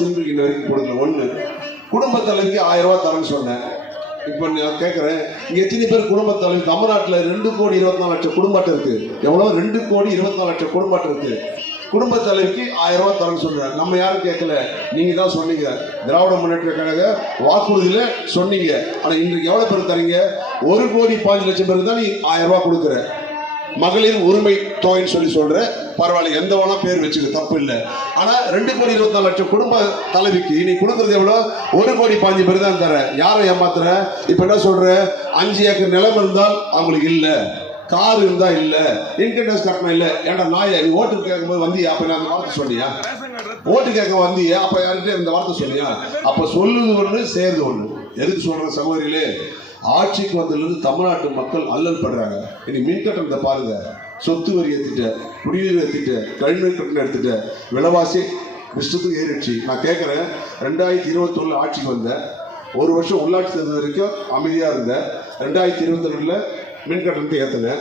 Simple இன்ன வரைக்கும் கொடுக்கல. ஒண்ணு, குடும்ப தலைவிக்கு 1000 ரூபாய் தரேன்னு சொன்னேன். இப்ப நான் கேட்கிறேன், இங்க எத்தனை பேர் குடும்ப தலைவி? தமிழ்நாட்டுல 2,24,00,000 குடும்பம் இருக்கு. எவ்வளவு? 2,24,00,000 குடும்பம் இருக்கு. குடும்ப தலைவிக்கு 1000 ரூபாய் தரேன்னு சொல்றாங்க. நம்ம யாரும் கேட்கல, நீங்க தான் சொன்னீங்க. திராவிட முன்னேற்ற கழக வாக்குறுதியில சொன்னீங்க. ஆனா இன்றைக்கு எவ்வளவு பேர் தரீங்க? 1,05,00,000 பேருக்கு தான் நீ 1000 ரூபாய் கொடுக்குற. மகளிர் உரிமை தொகைன்னு சொல்லி சொல்ற, பரவாயில்ல, எந்த வேணா பேர் வச்சுக்க, தப்பு இல்லை. ஆனா 2,24,00,000 குடும்ப தலைவிக்கு நீ கொடுக்கறது எவ்வளவு? 1,05,00,000 பேர் தான் தர. யாரை ஏமாத்துற? இப்ப என்ன சொல்ற? 5 ஏக்கர் நிலம் இருந்தால் அவங்களுக்கு இல்ல, கார் இருந்தா இல்ல, இன்கம் டேக்ஸ் கட்டணம் இல்ல. ஏன்டா நாய, நீ ஓட்டு கேட்கும்போது வந்தியா? அப்ப நான் அந்த வார்த்தை சொன்னியா? ஓட்டு கேட்க வந்தியா? அப்ப யார்கிட்ட இந்த வார்த்தை சொன்னியா? அப்ப சொல்லுது ஒண்ணு, சேர்ந்து ஒண்ணு. எதுக்கு சொல்ற சகோதரிகளே? ஆட்சிக்கு வந்ததுலேருந்து தமிழ்நாட்டு மக்கள் அல்லல் படுறாங்க. இனி மின் கட்டணத்தை பாருங்க, சொத்து வரி ஏற்றிட்ட, குடிநீர் ஏற்றிட்ட, கழிவுநீர் கட்டணம் எடுத்துட்ட, விலைவாசி இஷ்டத்துக்கு ஏறிடுச்சு. நான் கேட்குறேன், 2021 ஆட்சிக்கு வந்தேன், 1 வருஷம் உள்ளாட்சி தேர்தல் வரைக்கும் அமைதியாக இருந்தேன். 2022 மின் கட்டணத்தை ஏற்றினேன்.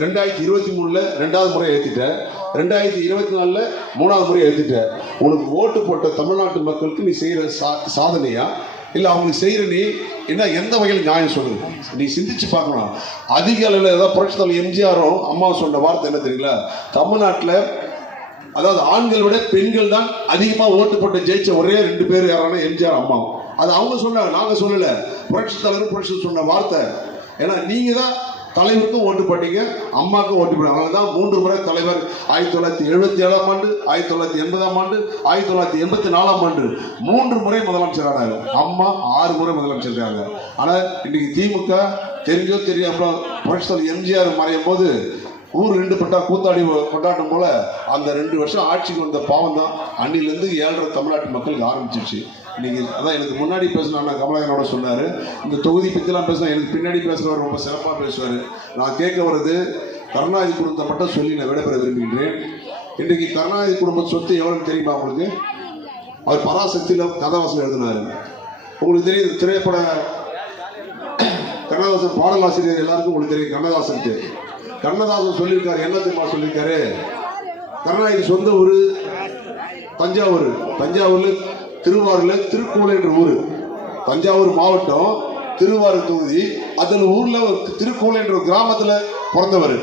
2023 2வது முறை ஏற்றிட்டேன். 2024 3வது முறை ஏற்றிட்டேன். உனக்கு ஓட்டு போட்ட தமிழ்நாட்டு மக்களுக்கு நீ செய்கிற சாதனையா இல்லை அவங்களுக்கு செய்கிற நீ என்ன, எந்த வகையில் நியாயம் சொல்லுங்க? நீ சிந்திச்சு பார்க்கணும். அதிக அளவில் ஏதாவது புரட்சி தலைவர் எம்ஜிஆரும் அம்மாவும் சொன்ன வார்த்தை என்ன தெரியுங்களா? தமிழ்நாட்டில் அதாவது ஆண்களை விட பெண்கள் தான் அதிகமாக ஓட்டு போட்டு ஜெயிச்ச ஒரே 2 பேர் யாரான எம்ஜிஆர் அம்மாவும். அது அவங்க சொன்னாங்க, நாங்கள் சொல்லலை. புரட்சி தலைவர் புரட்சி சொன்ன வார்த்தை. ஏன்னா நீங்கள் தான் தலைவருக்கும் ஓட்டு போட்டீங்க, அம்மாவுக்கும் ஓட்டு போட்டீங்க. அதனால தான் 3 முறை தலைவர் 1977ஆம் ஆண்டு, 1980ஆம் ஆண்டு, 1984ஆம் ஆண்டு 3 முறை முதலமைச்சர் ஆனாங்க. அம்மா 6 முறை முதலமைச்சர் இருக்காங்க. ஆனால் இன்னைக்கு திமுக தெரிஞ்சோ தெரியாம புரட்சி தலைவர் எம்ஜிஆர் மறையும் போது ஊர் 2 பட்டா கூத்தாடி கொண்டாட்டம் போல அந்த 2 வருஷம் ஆட்சிக்கு வந்த பாவம் தான் அன்னிலிருந்து 7.5 தமிழ்நாட்டு மக்களுக்கு ஆரம்பிச்சிருச்சு. இன்னைக்கு அதான் எனக்கு முன்னாடி பேசின அண்ணா கமலஹாசனோட சொன்னார், இந்த தொகுதி பற்றிலாம் பேசினா எனக்கு பின்னாடி பேசுகிறவர் ரொம்ப சிறப்பாக பேசுவார். நான் கேட்க வர்றது, கருணாநிதி குடும்பத்தை மட்டும் சொல்லி நான் விடைபெற விரும்புகின்றேன். இன்றைக்கு கருணாநிதி குடும்ப சொத்து எவ்வளவு தெரியுமா உங்களுக்கு? அவர் பராசக்தியில் கதாவாசனம் எழுதினார். உங்களுக்கு தெரியும், திரைப்பட கண்ணதாசன் பாடலாசிரியர் எல்லாருக்கும் உங்களுக்கு தெரியும். கண்ணதாசன் சொல்லியிருக்காரு, என்ன தெரியுமா சொல்லியிருக்காரு? கருணாநிதி சொந்த ஊர் தஞ்சாவூர். தஞ்சாவூர்ல திருவாரூர்ல திருக்கோளை என்ற ஊர். தஞ்சாவூர் மாவட்டம் திருவாரூர் தொகுதி. அதில் ஊர்ல திருக்கோளை என்ற கிராமத்துல பிறந்தவர்.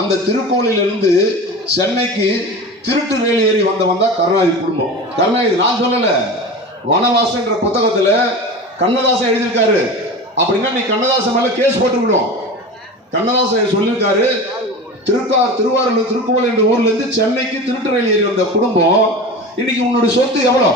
அந்த திருக்கோளையிலிருந்து சென்னைக்கு திருட்டு ரயில் ஏறி வந்தவன் தான் கருணாநிதி குடும்பம். கருணாநிதி நான் சொல்லல, வனவாசம் என்ற புத்தகத்துல கண்ணதாசன் எழுதியிருக்காரு. அப்படின்னா நீ கண்ணதாசன் மேல கேஸ் போட்டுக்கணும். கண்ணதாசன் சொல்லியிருக்காரு, திருவாரூர் திருக்கோளை என்ற ஊர்ல இருந்து சென்னைக்கு திருட்டு ரயில் ஏறி வந்த குடும்பம். இன்னைக்கு உன்னுடைய சொத்து எவ்வளவு?